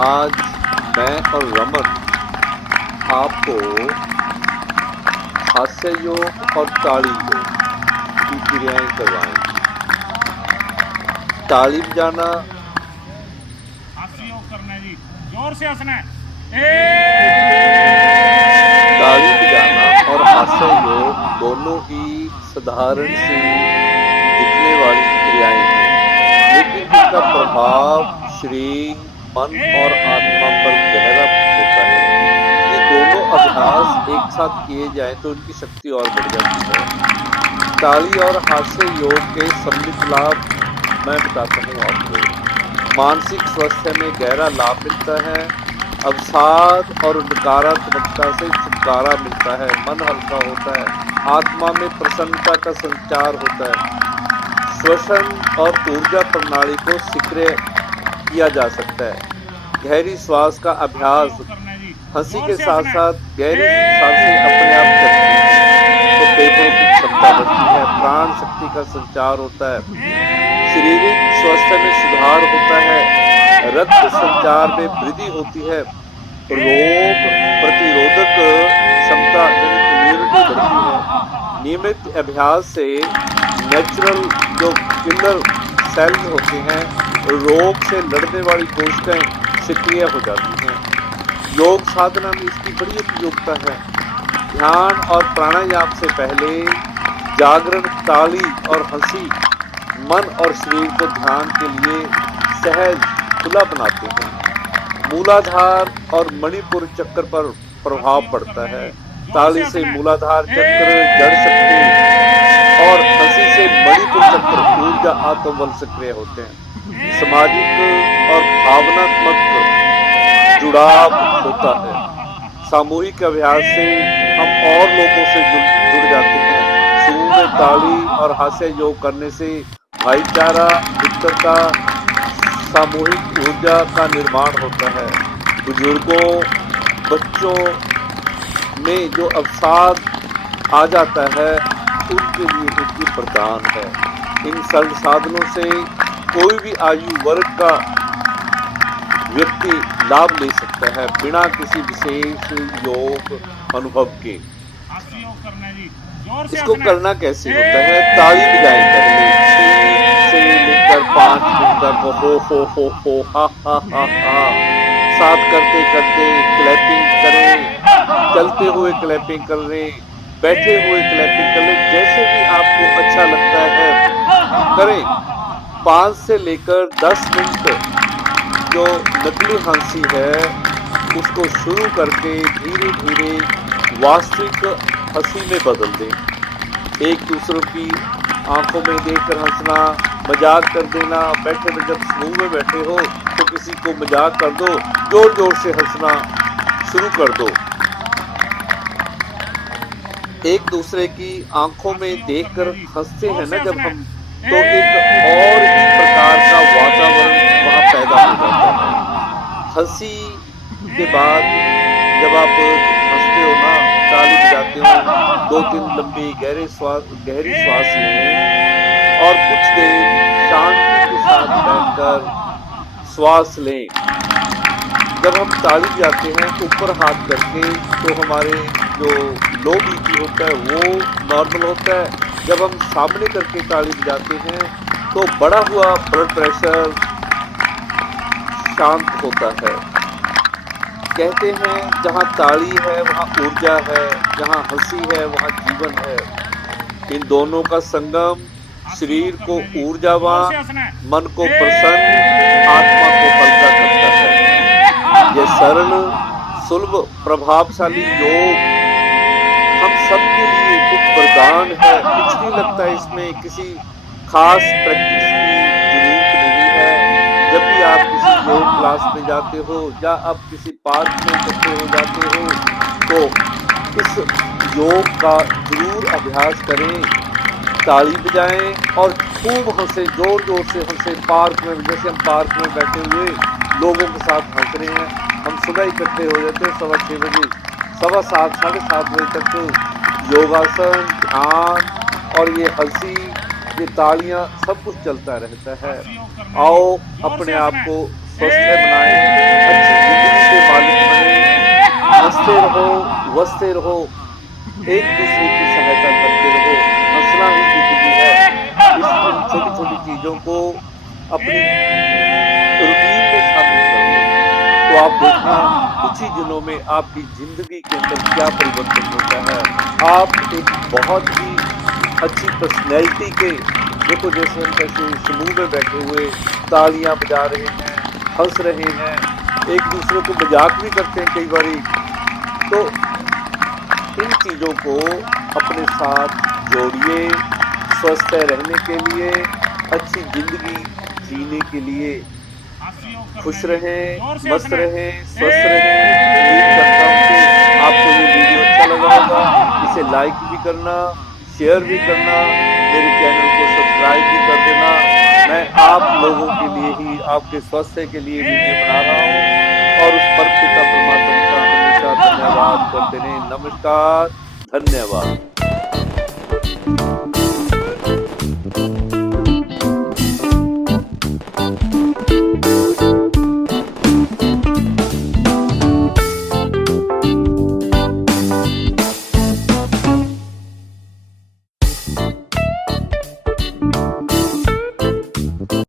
आज मैं और रमन आपको हास्य योग और ताड़ी योग की क्रियाएं करवाएंगे। ताली बजाना, हास्य योग करना है जी, जोर से हंसना है। ताली बजाना और हास्य योग दोनों ही साधारण सी दिखने वाली क्रियाएं हैं, लेकिन इनका प्रभाव शरीर, मन और आत्मा पर गहरा होता है। ये दोनों अभ्यास एक साथ किए जाएं तो इनकी शक्ति और बढ़ जाती है। ताली और हास्य योग के सम्मिलित लाभ मैं बताता हूँ आपको। मानसिक स्वास्थ्य में गहरा लाभ मिलता है, अवसाद और नकारात्मकता से छुटकारा मिलता है, मन हल्का होता है, आत्मा में प्रसन्नता का संचार होता है, श्वसन और ऊर्जा प्रणाली को सक्रिय किया जा सकता है। गहरी श्वास का अभ्यास, हंसी के साथ साथ गहरी सांसें अपने आप चलती हैं तो फेफड़ों की क्षमता बढ़ती है, प्राण शक्ति का संचार होता है, शारीरिक स्वास्थ्य में सुधार होता है, रक्त संचार में वृद्धि होती है, रोग प्रतिरोधक क्षमता यानी इम्यूनिटी बढ़ती है। नियमित अभ्यास से नेचुरल जो किलर सेल्स होते हैं, रोग से लड़ने वाली कोशिकाएं सक्रिय हो जाती हैं। योग साधना में इसकी बड़ी उपयोगिता है। ध्यान और प्राणायाम से पहले जागरण, ताली और हंसी मन और शरीर को ध्यान के लिए सहज खुला बनाते हैं। मूलाधार और मणिपुर चक्र पर प्रभाव पड़ता है। ताली से मूलाधार चक्र, जड़ शक्ति और हंसी से मणिपुर चक्र, ऊर्जा, आत्मबल सक्रिय होते हैं। सामाजिक और भावनात्मक जुड़ाव होता है। सामूहिक अभ्यास से हम और लोगों से जुड़ जाते हैं। समूह में ताली और हास्य योग करने से भाईचारा, मित्रता, सामूहिक ऊर्जा का निर्माण होता है। बुजुर्गों, बच्चों में जो अवसाद आ जाता है उनके लिए इसकी वरदान है। इन सरल साधनों से कोई भी आयु वर्ग का व्यक्ति लाभ ले सकता है बिना किसी विशेष योग अनुभव के। इसको करना कैसे होता है? ताली बजाएं पहले 3 से लेकर 5 मिनट तक हो हा हा हा हा। साथ करते करते क्लैपिंग करें, चलते हुए क्लैपिंग कर लें, बैठे हुए क्लैपिंग कर लें, जैसे भी आपको अच्छा लगता है करें। 5 से लेकर 10 मिनट जो नकली हंसी है उसको शुरू करके धीरे धीरे वास्तविक हंसी में बदल दें। एक दूसरों की आंखों में देखकर हंसना, मजाक कर देना। बैठे में जब समूह में बैठे हो तो किसी को मजाक कर दो, जोर जोर से हंसना शुरू कर दो। एक दूसरे की आंखों में देखकर हंसते हैं ना जब हम, तो एक और ही प्रकार का वातावरण वहां पैदा हो जाता है। हंसी के बाद जब आप हंसते हो ना, ताली बजाते हो, 2-3 लंबी गहरी श्वास लें और कुछ देर शांति के साथ बैठकर श्वास लें। जब हम ताली बजाते हैं ऊपर हाथ करके तो हमारे जो लो बीपी होता है वो नॉर्मल होता है। जब हम सामने करके ताली बजाते हैं तो बढ़ा हुआ ब्लड प्रेशर शांत होता है। कहते हैं जहाँ ताली है वहाँ ऊर्जा है, जहाँ हंसी है वहाँ जीवन है। इन दोनों का संगम शरीर को ऊर्जावान, मन को प्रसन्न, आत्मा को हल्का करता है। यह सरल, सुलभ, प्रभावशाली योग हम सबके लिए एक वरदान है। कुछ नहीं लगता इसमें, किसी खास प्रैक्टिस की जरूरत नहीं है। जब भी आप किसी योग क्लास में जाते हो या आप किसी पार्क में इकट्ठे हो जाते हो तो इस योग का जरूर अभ्यास करें। ताली बजाएं और खूब हंसे, जोर जोर से हंसे। पार्क में जैसे हम पार्क में बैठे हुए लोगों के साथ हंस रहे हैं। हम सुबह इकट्ठे हो जाते हैं 6:15 बजे, 7:15 7:30 बजे तक योगासन, ध्यान और ये हंसी, ये तालियां, सब कुछ चलता रहता है। आओ अपने आप को स्वस्थ बनाएं, अच्छी हंसते रहो, एक दूसरे की सहायता करते रहो। हंसना ही जिंदगी है। इन छोटी छोटी चीजों को अपनी रूटीन में शामिल करो, तो आप देखना कुछ ही दिनों में आपकी जिंदगी के अंदर क्या परिवर्तन होता है। आप एक बहुत ही अच्छी पर्सनैलिटी के, देखो जैसे हम कैसे समूह में बैठे हुए तालियां बजा रहे हैं, हंस रहे हैं, एक दूसरे को मजाक भी करते हैं कई बारी। तो इन चीजों को अपने साथ जोड़िए, स्वस्थ रहने के लिए, अच्छी जिंदगी जीने के लिए। खुश रहें, मस्त रहें, स्वस्थ रहें। उम्मीद करता हूँ कि आपको ये वीडियो अच्छा लगा होगा। इसे लाइक भी करना, शेयर भी करना, मेरे चैनल को सब्सक्राइब भी कर देना। मैं आप लोगों के लिए ही, आपके स्वास्थ्य के लिए वीडियो बना रहा हूँ, और उस परम पिता परमात्मा का हमेशा धन्यवाद करते रहें। नमस्कार, धन्यवाद।